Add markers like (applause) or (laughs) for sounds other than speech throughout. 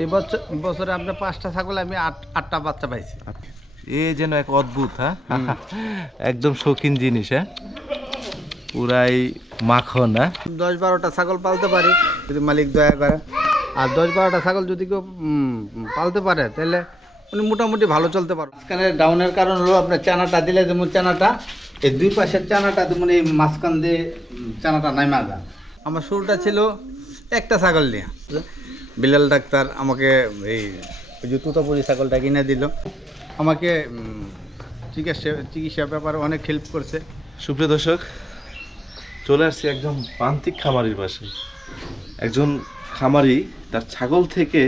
এই বছর বছরে আপনার পাঁচটা ছাগল আমি আট আটটা বাচ্চা পাইছি। এ যেন এক অদ্ভুত হ্যাঁ? (laughs) একদম শৌখিন জিনিস হ্যাঁ? পুরাই মাখন হ্যাঁ? দশ বারোটা ছাগল পালতে পারি যদি মালিক দয়া করে। আর দশ বারোটা ছাগল যদি কেউ পালতে পারে তাহলে উনি মোটামুটি ভালো চলতে পারবে। মাঝখানে ডাউনের কারণ হলো আপনার চানাটা দিলে যেমন চানাটা এই দুই পাশের চানাটা যেমন এই মাঝখান দিয়ে চানাটা নাইমা যায়। আমার শুরুটা ছিল একটা ছাগল নিয়ে। বিলাল ডাক্তার আমাকে এই যে তুতাপুরি ছাগলটা কিনে দিল। আমাকে চিকিৎসা চিকিৎসা ব্যাপারে অনেক হেল্প করছে। সুপ্রিয় দর্শক, চলে আসছি একজন প্রান্তিক খামারির পাশে। একজন খামারি তার ছাগল থেকে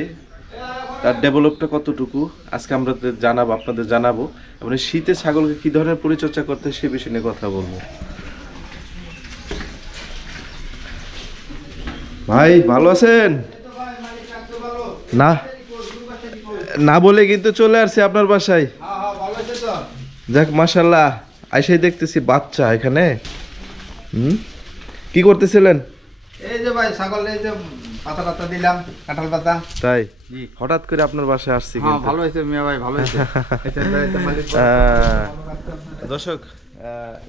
তার ডেভেলপটা কতটুকু, আজকে আমরা জানাব, আপনাদের জানাব, এবং শীতে ছাগলকে কী ধরনের পরিচর্যা করতে সে বিষয় নিয়ে কথা বলব। ভাই, ভালো আছেন? না? না বলে কিন্তু চলে আসছে আপনার বাসায়। যাক মাশাল্লাহ আইসাই দেখতেছি বাচ্চা এখানে। হুম? কি করতেছিলেন? এই যে ভাই ছাগল এই যে পাতা পাতা দিলাম কাঁঠাল পাতা। তাই? জি। হঠাৎ করে আপনার বাসায় আসছি হ্যাঁ কিন্তু। ভালো হয়েছে মিয়া ভাই ভালো হয়েছে। দর্শক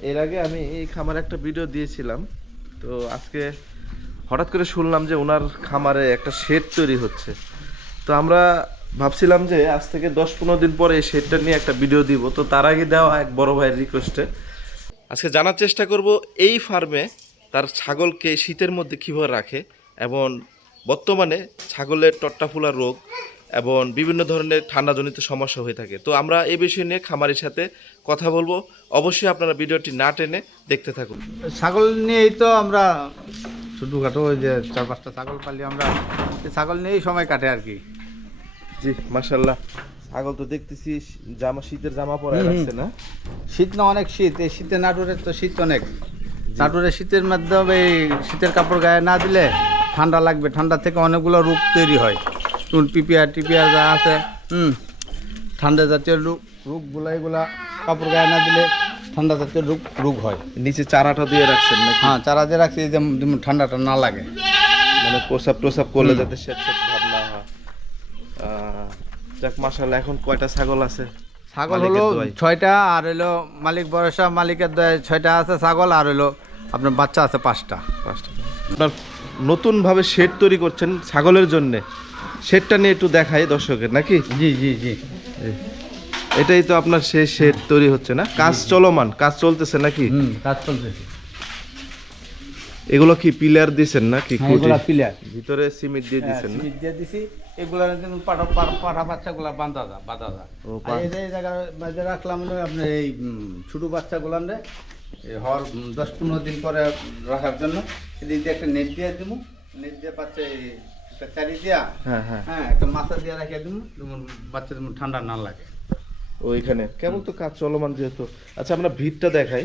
এর আগে আমি এই খামারে একটা ভিডিও দিয়েছিলাম। তো আজকে হঠাৎ করে শুনলাম যে ওনার খামারে একটা শেড তৈরি হচ্ছে। তো আমরা ভাবছিলাম যে আজ থেকে দশ পনেরো দিন পরে এই শেডটা নিয়ে একটা ভিডিও দিব। তো তার আগে দেওয়া এক বড় ভাইয়ের রিকোয়েস্টে আজকে জানার চেষ্টা করব, এই ফার্মে তার ছাগলকে শীতের মধ্যে কীভাবে রাখে এবং বর্তমানে ছাগলের টট্টাফুলা রোগ এবং বিভিন্ন ধরনের ঠান্ডাজনিত সমস্যা হয়ে থাকে। তো আমরা এ বিষয় নিয়ে খামারের সাথে কথা বলব। অবশ্যই আপনারা ভিডিওটি না টেনে দেখতে থাকুন। ছাগল নিয়েই তো আমরা ছোটোখাটো ওই যে চার পাঁচটা ছাগল পালি আমরা এই ছাগল নিয়েই সময় কাটে আর কি। জি মাশাল্লাহ ছাগল তো দেখতেছি জামা শীতের জামা পরে। রাখছে না? শীত না অনেক শীত এই শীতে নাটুরের তো শীত অনেক। নাটুরের শীতের মাধ্যমে এই শীতের কাপড় গায়ে না দিলে ঠান্ডা লাগবে ঠান্ডা থেকে অনেকগুলো রোগ তৈরি হয়। যেমন পিপিআর টিপিআর যা আছে হুম। ঠান্ডা জাতীয় রোগ রোগগুলো এগুলা কাপড় গায়ে না দিলে ঠান্ডা জাতীয় রোগ রোগ হয়। নিচে চারাটা দিয়ে রাখছেন হ্যাঁ চারা দিয়ে রাখছি যেমন ঠান্ডাটা না লাগে। মানে প্রসাব প্রসাব করলে যাতে স্বেচ্ছ ভাব না হয়। যাক মাশাল্লাহ এখন কয়টা ছাগল আছে? ছাগল হলো ছয়টা আর হলো মালিক বয়সা মালিকের দয়ে ছয়টা আছে ছাগল আর হলো আপনার বাচ্চা আছে পাঁচটা। পাঁচটা। আপনার নতুন ভাবে শেড তৈরি করছেন ছাগলের জন্য। শেডটা নিয়ে একটু দেখাই দর্শকের নাকি? জি জি জি। এটাই তো আপনার সেই শেড তৈরি হচ্ছে না? কাজ চলমান কাজ চলতেছে নাকি? কাজ চলতেছে। এগুলো কি পিলার দিছেন নাকি হ্যাঁ, খুঁটি? এগুলা পিলার। ভিতরে সিমেন্ট দিয়ে দিছেন না? সিমেন্ট দিয়ে দিছি। এগুলা পাঠা পাঠা- পাঠা বাচ্চাগুলা বাঁধা যা বাঁধা দা ও, আর এই যে এই জায়গায় মাঝে রাখলাম না আপনার এই ছোট বাচ্চাগুলান রে এই হর উম, দশ পনেরো দিন পরে রাখার জন্য। এদিক দিয়ে একটা নেট দিয়ে দিব। নেট দিয়ে বাচ্চা এই একটা চারি দিয়া হ্যাঁ হ্যাঁ। হ্যাঁ একটা মাথা দিয়ে রাখিয়ে দিব যেমন বাচ্চা ঠান্ডা না লাগে। ওইখানে কেবল তো কাজ চলমান যেহেতু। আচ্ছা আমরা ভিড়টা দেখাই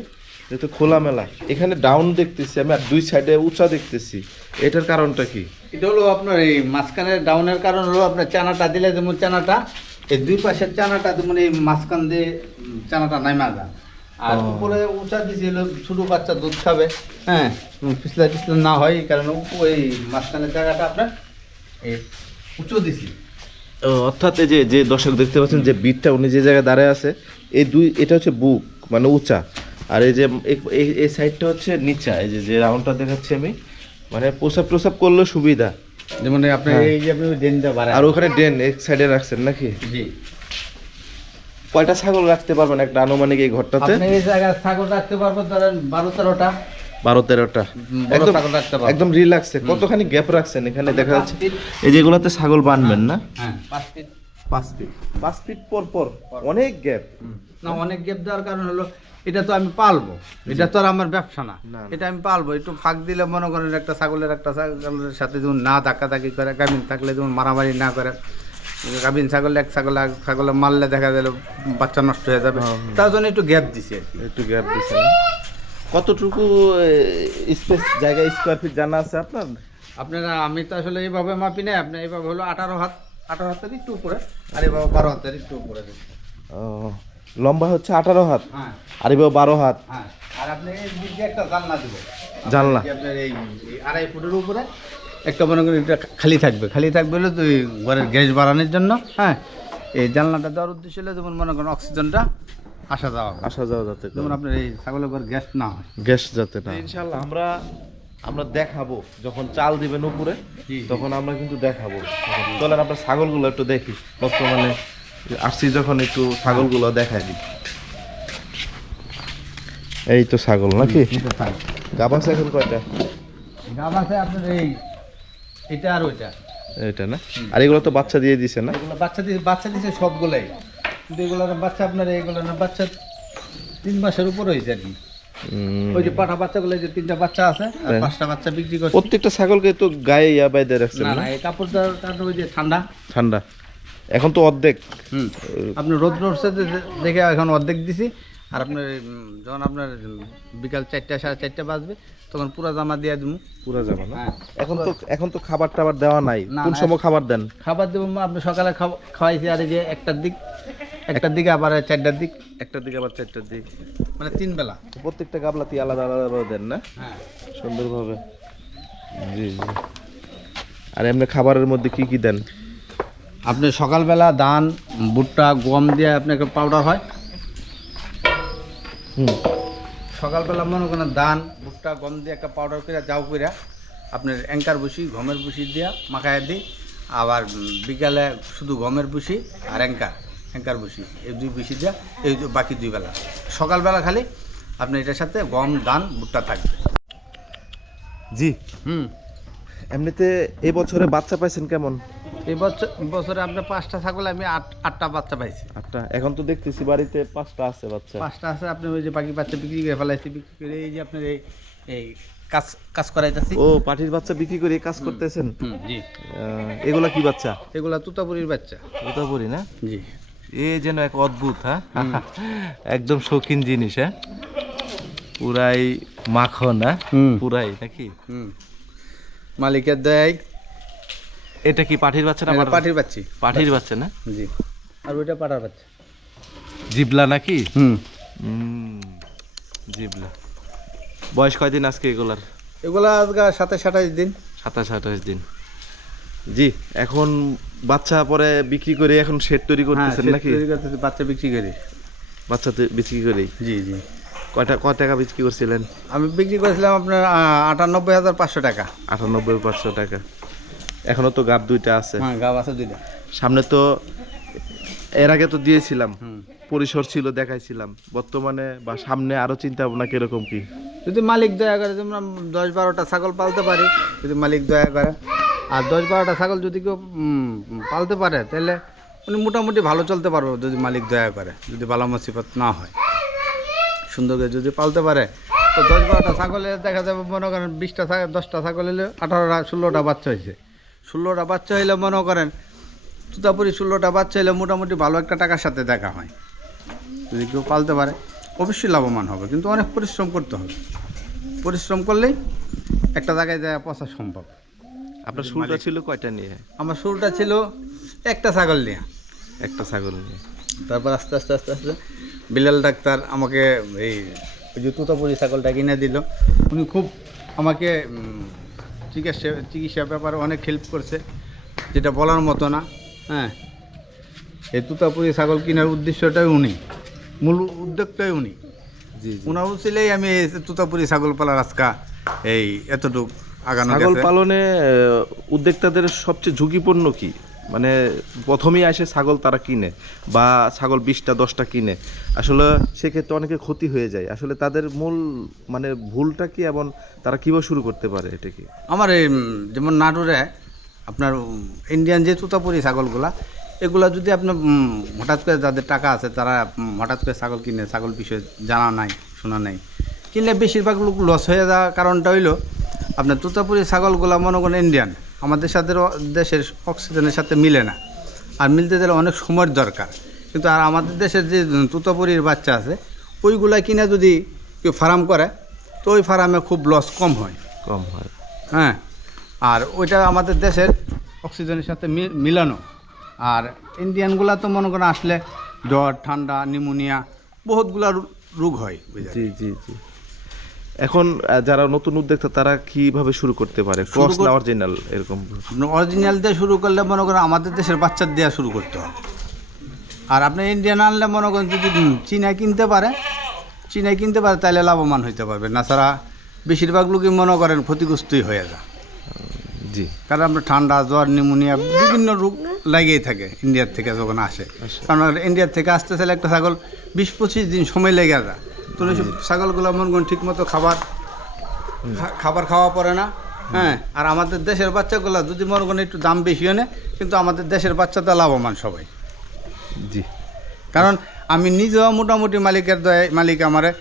যেহেতু খোলামেলা। এখানে ডাউন দেখতেছি আমি আর দুই সাইডে উঁচা দেখতেছি। এটার কারণটা কি? এটা হলো আপনার এই মাঝখানে ডাউনের কারণ হলো আপনার চানাটা দিলে যেমন চানাটা এই দুই পাশের চানাটা যেমন এই মাঝখান দিয়ে চানাটা নাইমা যায়। আর। উপরে উঁচা দিছি হলো ছোটো বাচ্চা দুধ খাবে হ্যাঁ উম, পিছলা না হয় কারণে এই মাঝখানের জায়গাটা আপনার উঁচু দিছি অর্থাৎ এই যে যে দর্শক দেখতে পাচ্ছেন যে বিটটা উনি যে জায়গায় দাঁড়ায় আছে এই দুই এটা হচ্ছে বুক মানে উঁচা। আর এই যে এই- সাইডটা হচ্ছে নিচা এই যে যে রাউন্ডটা দেখাচ্ছি আমি মানে প্রসাব প্রসাব করলে সুবিধা। যেমন এই আপনার হ্যাঁ। এই যে আপনি ডেনটা বাড়ায় আর ওখানে ডেন এক সাইডে রাখছেন নাকি? জি। কয়টা ছাগল রাখতে পারবেন একটা আনুমানিক এই ঘরটাতে? আপনি এই জায়গায় ছাগল রাখতে পারব ধরেন বারো তেরোটা। বারো তেরোটা একদম ছাগল রাখতে পারব। একদম রিল্যাক্সে কতখানি গ্যাপ রাখছেন এখানে দেখা যাচ্ছে? এই যেগুলোতে ছাগল বাঁধবেন না? হ্যাঁ। পাঁচ ফিট পাঁচ ফিট পর পর অনেক গ্যাপ না অনেক গ্যাপ দেওয়ার কারণ হলো এটা তো আমি পালবো। এটা তো আর আমার ব্যবসা না। এটা আমি পালবো। একটু ফাঁক দিলে মনে করেন একটা ছাগলের একটা ছাগলের সাথে যেমন না ধাক্কাধাক্কি করে গাভিন থাকলে যেমন মারামারি না করে গাভিন ছাগল এক ছাগল এক ছাগলে মারলে দেখা গেল বাচ্চা নষ্ট হয়ে যাবে। তার জন্য একটু গ্যাপ দিছি আর কি। একটু গ্যাপ দিচ্ছেন কতটুকু স্পেস জায়গা স্কোয়ার ফিট জানা আছে আপনার? আপনারা আমি তো আসলে এইভাবে মাপি নাই আপনি এইভাবে হলো আঠারো হাত আঠারো হাতের একটু উপরে আর এইভাবে বারো হাতের একটু উপরে ও, লম্বা হচ্ছে আঠারো হাত? হ্যাঁ। আর এবার বারো হাত? হ্যাঁ। আর আপনি এই দিক দিয়ে একটা জানলা দিব। জানলা? আপনার এই আড়াই ফুটের উপরে একটা মনে করেন এটা খালি থাকবে। খালি থাকবে হলে তো ঘরের গ্যাস বাড়ানোর জন্য হ্যাঁ। এই জানলাটা দেওয়ার উদ্দেশ্য হলে যেমন মনে করেন অক্সিজেনটা আসা যাওয়া আসা যাওয়া যাতে যেমন আপনার এই ছাগলের ঘর গ্যাস না হয়। গ্যাস যাতে না ইনশাল্লাহ আমরা আমরা দেখাবো যখন চাল দিবেন উপরে। তখন আমরা কিন্তু দেখাবো। চলেন আমরা ছাগলগুলো একটু দেখি। বর্তমানে আসছি যখন একটু ছাগলগুলো দেখাই দিই। এই তো ছাগল নাকি? এটা থাক গাব আছে এখন কয়টা? গাব আছে আপনার এই এটা আর ওইটা। এটা না? আর এগুলো তো বাচ্চা দিয়ে দিছে না? এগুলো বাচ্চা দিয়ে বাচ্চা দিছে সবগুলাই। কিন্তু এগুলোর বাচ্চা আপনার এইগুলো না বাচ্চা তিন মাসের উপর হয়েছে আর কি? ওই যে পাঠা বাচ্চাগুলো এই যে তিনটা বাচ্চা আছে আর হ্যাঁ। পাঁচটা বাচ্চা বিক্রি করছে। প্রত্যেকটা ছাগলকে তো গায়ে ইয়া বাইদে রাখছেন না না না? এই কাপড় দেওয়ার ওই যে ঠান্ডা। ঠান্ডা। এখন তো অর্ধেক। আপনি উঠছে দেখে এখন অর্ধেক দিছি। আর আপনার যখন আপনার বিকাল চারটা সাড়ে চারটা বাজবে তখন পুরা জামা দিয়ে দেবো পুরা জামা না? হ্যাঁ। এখন তো এখন তো খাবার টাবার দেওয়া নাই। কোন সময় খাবার দেন? খাবার দেবো মা আপনি সকালে খাওয়া- খাওয়াইছি আর এই যে একটার দিক একটার দিকে আবার চারটার দিক? একটার দিকে আবার চারটার দিক। মানে তিন বেলা? প্রত্যেকটা গাবলাতে আলাদা আলাদা ভাবে দেন না? হ্যাঁ। সুন্দরভাবে। জি জি। আর এমনি খাবারের মধ্যে কি কি দেন? আপনি সকালবেলা ধান ভুট্টা গম দিয়ে আপনাকে পাউডার হয়। হুম। সকালবেলা মনে করেন ধান ভুট্টা গম দিয়ে একটা পাউডার করে যাও করে আপনার অ্যাঙ্কার বসি গমের বসি দিয়া মাখায় দিই। আবার বিকালে শুধু গমের বসি আর অ্যাঙ্কার অ্যাঙ্কার বসি। এই দুই বসি দিয়া এই বাকি দুই বেলা। সকালবেলা খালি আপনি এটার সাথে গম ধান ভুট্টা থাকবে। জি। হুম। এমনিতে এই বছরে বাচ্চা পাইছেন কেমন? এই বছর বছরে আপনার পাঁচটা ছাগল আমি আট আটটা বাচ্চা পাইছি। আটটা। এখন তো দেখতেছি বাড়িতে পাঁচটা আছে বাচ্চা। পাঁচটা আছে আপনি ওই যে বাকি বাচ্চা বিক্রি করে ফেলাইছি বিক্রি করে এই যে আপনার এই এই কাজ কাজ করাইতেছি। ও পাটির বাচ্চা বিক্রি করে কাজ করতেছেন? জি। এগুলা কি বাচ্চা? এগুলা তুতাপুরির বাচ্চা। তুতাপুরি না? জি। এ যেন এক অদ্ভুত হ্যাঁ? একদম শৌখিন জিনিস হ্যাঁ? পুরাই মাখন হ্যাঁ? পুরাই নাকি? মালিকের দেয় এটা কি পাঠির বাচ্চা না পাঠার- বাচ্চি। পাঠির বাচ্চা না? জি। আর ওইটা পাঠার বাচ্চা। জিবলা নাকি? হুম। হুম জিবলা। বয়স কয়দিন আজকে এগুলার? এগুলা আজকে সাতাশ আঠাশ দিন। সাতাশ আঠাশ দিন। জি এখন বাচ্চা পরে বিক্রি করে এখন শেড তৈরি হ্যাঁ করতেছেন নাকি? বাচ্চা বিক্রি করি। বাচ্চা বিক্রি করেই। জি জি। কয়টা কয় টাকা বিক্রি করছিলেন? আমি বিক্রি করেছিলাম আপনার আটানব্বই হাজার পাঁচশো টাকা। আটানব্বই পাঁচশো টাকা। এখনও তো গাব দুইটা আছে। হ্যাঁ গাব আছে দুইটা। সামনে তো এর আগে তো দিয়েছিলাম। পরিসর ছিল দেখাইছিলাম। বর্তমানে বা সামনে আরও চিন্তা ভাবনা কীরকম কি? যদি মালিক দয়া করে আমরা দশ বারোটা ছাগল পালতে পারি যদি মালিক দয়া করে। আর দশ বারোটা ছাগল যদি কেউ পালতে পারে, তাহলে উনি মোটামুটি ভালো চলতে পারব যদি মালিক দয়া করে, যদি বালা মুসিবত না হয়। সুন্দর করে যদি পালতে পারে, তো দশ বারোটা ছাগলে দেখা যাবে, মনে করেন বিশটা ছাগল, দশটা ছাগল হলে আঠারোটা, ষোলোটা বাচ্চা হয়েছে ষোলোটা বাচ্চা হইলে মনে করেন তুতাপুরি ষোলোটা বাচ্চা হইলে মোটামুটি ভালো একটা টাকার সাথে দেখা হয়। যদি কেউ পালতে পারে, অবশ্যই লাভবান হবে, কিন্তু অনেক পরিশ্রম করতে হবে। পরিশ্রম করলেই একটা জায়গায় যায় পচা সম্ভব। আপনার শুরুটা ছিল কয়টা নিয়ে? আমার শুরুটা ছিল একটা ছাগল নিয়ে। একটা ছাগল নিয়ে। তারপর আস্তে আস্তে আস্তে আস্তে বিলাল ডাক্তার আমাকে এই ওই যে তুতাপুরি ছাগলটা কিনে দিল। উনি খুব আমাকে চিকিৎসা চিকিৎসা ব্যাপারে অনেক হেল্প করছে যেটা বলার মতো না হ্যাঁ। এই তুতাপুরি ছাগল কেনার উদ্দেশ্যটাই উনি মূল উদ্যোগটাই উনি। ওনার উচিলেই আমি এই তুতাপুরি ছাগল পালার আজকা এই এতটুক ছাগল পালনে উদ্যোক্তাদের সবচেয়ে ঝুঁকিপূর্ণ কি? মানে প্রথমেই আসে ছাগল তারা কিনে বা ছাগল বিশটা দশটা কিনে। আসলে সেক্ষেত্রে অনেকে ক্ষতি হয়ে যায়। আসলে তাদের মূল মানে ভুলটা কি এবং তারা কীভাবে শুরু করতে পারে এটা কি? আমার এই যেমন নাটোরে আপনার ইন্ডিয়ান যে তুতাপুরি ছাগলগুলা এগুলা যদি আপনার হঠাৎ করে যাদের টাকা আছে তারা হঠাৎ করে ছাগল কিনে ছাগল বিষয়ে জানা নাই শোনা নাই কিনলে বেশিরভাগ লোক লস হয়ে যাওয়ার কারণটা হইল আপনার তুতাপুরি ছাগলগুলা মনে করেন ইন্ডিয়ান আমাদের সাথে দেশের অক্সিজেনের সাথে মিলে না। আর মিলতে গেলে অনেক সময়ের দরকার। কিন্তু আর আমাদের দেশের যে তুতাপুরির বাচ্চা আছে ওইগুলা কিনে যদি কেউ ফার্ম করে তো ওই ফার্মে খুব লস কম হয়। কম হয়। হ্যাঁ আর ওইটা আমাদের দেশের অক্সিজেনের সাথে মিলানো। আর ইন্ডিয়ানগুলা তো মনে করেন আসলে জ্বর ঠান্ডা নিউমোনিয়া বহুতগুলা রোগ হয়। জি জি জি। এখন যারা নতুন উদ্যোক্তা তারা কীভাবে শুরু করতে পারে? ক্রস কর- না অরিজিনাল এরকম। অরিজিনাল দিয়ে শুরু করলে মনে করেন আমাদের দেশের বাচ্চার দেওয়া শুরু করতে হবে। আর আপনি ইন্ডিয়ান আনলে মনে করেন যদি চীনা কিনতে পারে চীনা কিনতে পারে তাহলে লাভবান হইতে পারবে। না ছাড়া বেশিরভাগ লোকই মনে করেন ক্ষতিগ্রস্তই হয়ে যায়। জি। কারণ আপনার ঠান্ডা জ্বর নিউমোনিয়া বিভিন্ন রোগ লাগেই থাকে ইন্ডিয়ার থেকে যখন আসে। কারণ ইন্ডিয়ার থেকে আসতে চাইলে একটা ছাগল বিশ পঁচিশ দিন সময় লেগে যায়। তো ছাগলগুলো মনে করেন ঠিক মতো খাবার খাবার খাওয়া পড়ে না। হ্যাঁ আর আমাদের দেশের বাচ্চাগুলো যদি মনে করেন একটু দাম বেশি হয় কিন্তু আমাদের দেশের বাচ্চাটা লাভবান সবাই। জি। কারণ আমি নিজেও মোটামুটি মালিকের দয় মালিক আমারে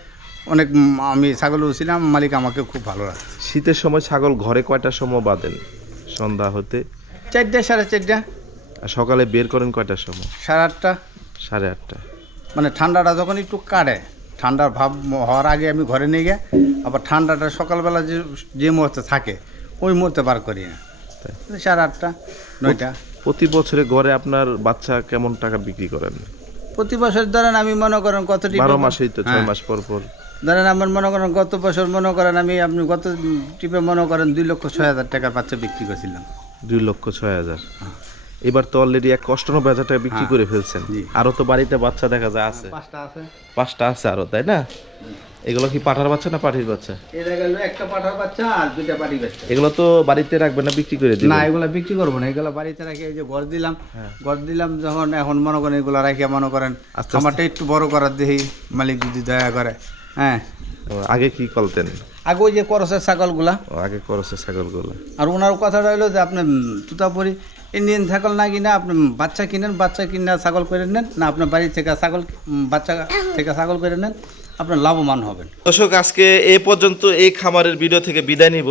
অনেক আমি ছাগল ছিলাম মালিক আমাকে খুব ভালো রাখে শীতের সময় ছাগল ঘরে কয়টার সময় বাঁধেন? সন্ধ্যা হতে? চারটে সাড়ে চারটে। আর সকালে বের করেন কয়টার সময়? সাড়ে আটটা। সাড়ে আটটা। মানে ঠান্ডাটা যখন একটু কাটে ঠান্ডার ভাব হওয়ার আগে আমি ঘরে নিয়ে গিয়ে আবার ঠান্ডাটা সকালবেলা যে যে মুহূর্তে থাকে ওই মুহূর্তে বার করি। না সাড়ে আটটা নয়টা। প্রতি বছরে গড়ে আপনার বাচ্চা কেমন টাকা বিক্রি করেন? প্রতি বছর ধরেন আমি মনে করেন কত টিপে বারো মাসেই তো ছয় হ্যাঁ। মাস পর পর। ধরেন আমার মনে করেন গত বছর মনে করেন আমি আপনি গত টিপে মনে করেন দুই লক্ষ ছয় হাজার টাকার বাচ্চা বিক্রি করেছিলাম। দুই লক্ষ ছয় হাজার। এবার তো অলরেডি এক অষ্টানব্বই হাজার টাকা বিক্রি করে ফেলছেন। আরও তো বাড়িতে বাচ্চা দেখা যায় আছে। পাঁচটা আছে। পাঁচটা আছে আরও তাই না? এগুলো কি পাঠার বাচ্চা না পাঠির বাচ্চা? একটা পাঠার বাচ্চা আর দুইটা পাটি বাচ্চা। এগুলো তো বাড়িতে রাখবেন না বিক্রি করে না এগুলো বিক্রি করব না। এগুলো বাড়িতে রাখি এই যে ঘর দিলাম হ্যাঁ। ঘর দিলাম যখন এখন মনে করেন এগুলো রাখি মনে করেন আস্তে খামারটা একটু বড় করার দেখি মালিক যদি দয়া করে। হ্যাঁ। আগে কি কলতেন আগে ওই যে করসের ছাগলগুলা। আগে করছে ছাগলগুলো। আর ওনার কথাটা হলো যে আপনি তুতাপুরি ইন্ডিয়ান ছাগল না কিনে আপনি বাচ্চা কিনেন বাচ্চা কিনে ছাগল করে নেন না আপনার বাড়ি থেকে ছাগল বাচ্চা থেকে ছাগল করে নেন আপনার লাভবান হবেন। দর্শক আজকে এ পর্যন্ত এই খামারের ভিডিও থেকে বিদায় নিব।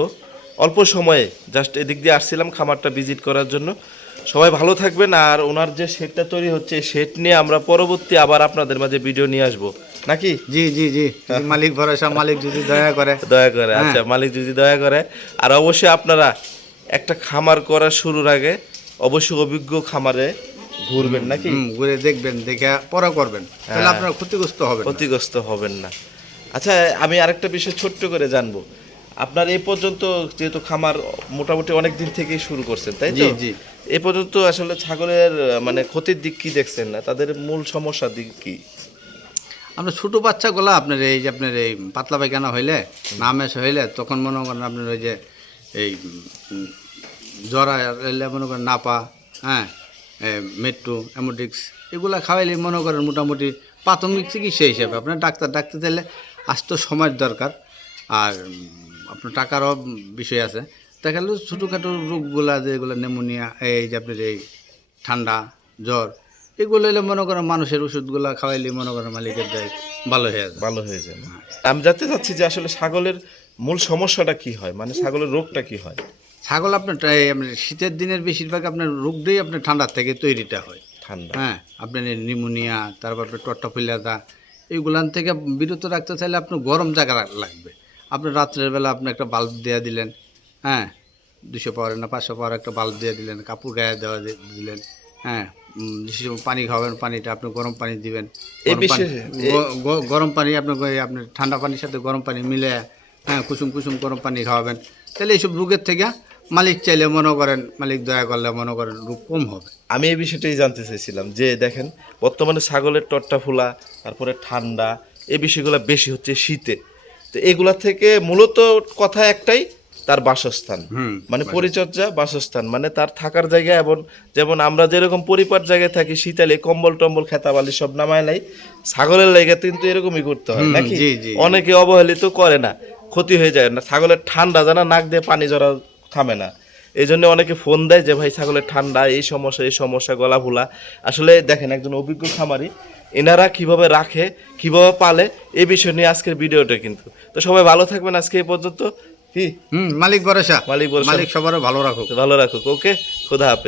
অল্প সময়ে জাস্ট এদিক দিয়ে আসছিলাম খামারটা ভিজিট করার জন্য। সবাই ভালো থাকবেন আর ওনার যে শেডটা তৈরি হচ্ছে শেড নিয়ে আমরা পরবর্তী আবার আপনাদের মাঝে ভিডিও নিয়ে আসব। নাকি? জি জি জি। মালিক ভরসা মালিক যদি দয়া করে। (laughs) দয়া করে আচ্ছা মালিক যদি দয়া করে। আর অবশ্যই আপনারা একটা খামার করা শুরুর আগে অবশ্যই অভিজ্ঞ খামারে ঘুরবেন নাকি? ঘুরে দেখবেন দেখে পড়া করবেন। হ্যাঁ। তাহলে আপনার ক্ষতিগ্রস্ত হবে ক্ষতিগ্রস্ত হবেন না। আচ্ছা আমি আরেকটা বিষয় ছোট্ট করে জানব। আপনার এই পর্যন্ত যেহেতু খামার মোটামুটি অনেক দিন থেকেই শুরু করছেন তাই তো? জি, জি। এই পর্যন্ত আসলে ছাগলের মানে ক্ষতির দিক কি দেখছেন না? তাদের মূল সমস্যার দিক কি? আপনার ছোটো বাচ্চাগুলো আপনার এই যে আপনার এই পাতলা পায়খানা হইলে নামেশ হইলে তখন মনে করেন আপনার ওই যে এই জ্বর এলে মনে করেন নাপা হ্যাঁ মেট্রো অ্যামোটিক্স এগুলা খাওয়াইলে মনে করেন মোটামুটি প্রাথমিক চিকিৎসা হিসেবে। আপনার ডাক্তার ডাকতে চাইলে আসতে সময়ের দরকার। আর আপনার টাকারও বিষয় আছে। দেখা গেল ছোটোখাটো রোগগুলা যেগুলো নেমোনিয়া এই যে আপনার এই ঠান্ডা, জ্বর, এগুলো হলে মনে করেন মানুষের ওষুধগুলো খাওয়াইলে মনে করেন মালিকের দেয় ভালো হয়ে যায় ভালো হয়ে যায়? আমি জানতে চাচ্ছি যে আসলে ছাগলের মূল সমস্যাটা কি হয়? মানে ছাগলের রোগটা কি হয়? ছাগল আপনার শীতের দিনের বেশিরভাগ আপনার রোগটাই আপনার ঠান্ডার থেকে তৈরিটা হয়। ঠান্ডা। হ্যাঁ আপনার নিউমোনিয়া তারপর আপনার টট্টা ফুলাদা এইগুলান থেকে বিরত রাখতে চাইলে আপনার গরম জায়গা লাগবে। আপনি রাত্রের বেলা আপনি একটা বাল্ব দেওয়া দিলেন হ্যাঁ দুশো পাওয়ার না পাঁচশো পাওয়ার একটা বাল্ব দিয়ে দিলেন কাপড় গায়ে দেওয়া দিলেন হ্যাঁ পানি খাবেন পানিটা আপনি গরম পানি দিবেন। গরম পানি আপনার আপনার ঠান্ডা পানির সাথে গরম পানি মিলে হ্যাঁ কুসুম কুসুম গরম পানি খাওয়াবেন। তাহলে এইসব রোগের থেকে মালিক চাইলে মনে করেন মালিক দয়া করলে মনে করেন রোগ কম হবে। আমি এই বিষয়টাই জানতে চাইছিলাম যে দেখেন বর্তমানে ছাগলের টট্টা ফুলা তারপরে ঠান্ডা এই বিষয়গুলো বেশি হচ্ছে শীতে। তো এগুলা থেকে মূলত কথা একটাই তার বাসস্থান। মানে পরিচর্যা বাসস্থান। মানে তার থাকার জায়গা এবং যেমন আমরা যেরকম পরিপাট জায়গায় থাকি শীতালে কম্বল টম্বল খেতাবালি সব নামায় নাই ছাগলের জায়গা কিন্তু এরকমই করতে হয় নাকি। অনেকে অবহেলিত করে না ক্ষতি হয়ে যায় না। ছাগলের ঠান্ডা জানা নাক দিয়ে পানি জড়া থামে না। এই জন্য অনেকে ফোন দেয় যে ভাই ছাগলের ঠান্ডা এই সমস্যা এই সমস্যা গলা ভুলা আসলে দেখেন একজন অভিজ্ঞ খামারি এনারা কীভাবে রাখে কীভাবে পালে এই বিষয় নিয়ে আজকের ভিডিওটা কিন্তু। তো সবাই ভালো থাকবেন আজকে এই পর্যন্ত। কি? হুম মালিক ভরসা। মালিক ভরসা। মালিক সবারও ভালো রাখুক। ভালো রাখুক। ওকে খোদা হাফেজ।